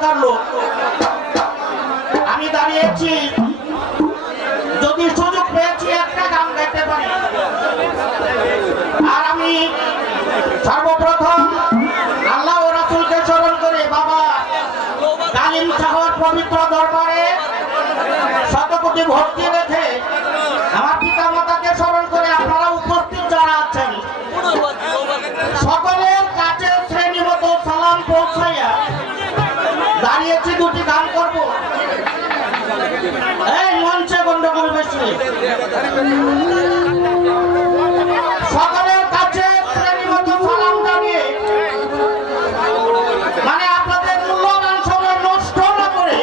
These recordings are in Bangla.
এলাকার লোক আমি দাঁড়িয়েছি। যদি সুযোগ পেয়েছি, একটা গান গাইতে পারি। আর আমি সর্বপ্রথম আল্লাহ রাসুলকে স্মরণ করে, বাবা কালিম শাহর পবিত্র দরবারে শতকোটি ভক্তি রেখে আমার পিতা মাতাকে স্মরণ করে আপনারা উপস্থিত যারা আছেন সকলের কাছে সালাম জানিয়ে মানে আপনাদের মূল্যবান সময় নষ্ট করে,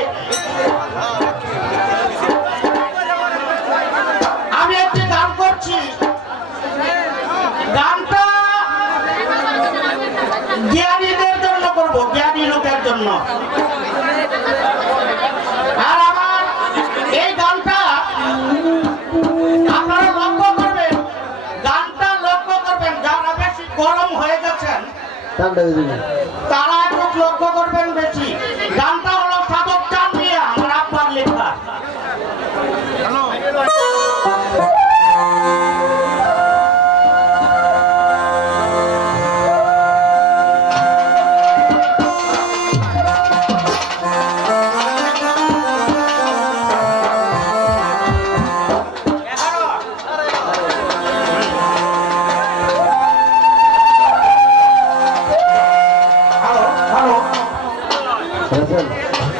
আমি একটি গান করছি। গানটা জ্ঞানীদের জন্য করব, জ্ঞানী লোকের জন্য। গরম হয়ে গেছেন তারা একটু লক্ষ্য করবেন বেশি। গানটা 还要再买吗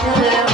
I'll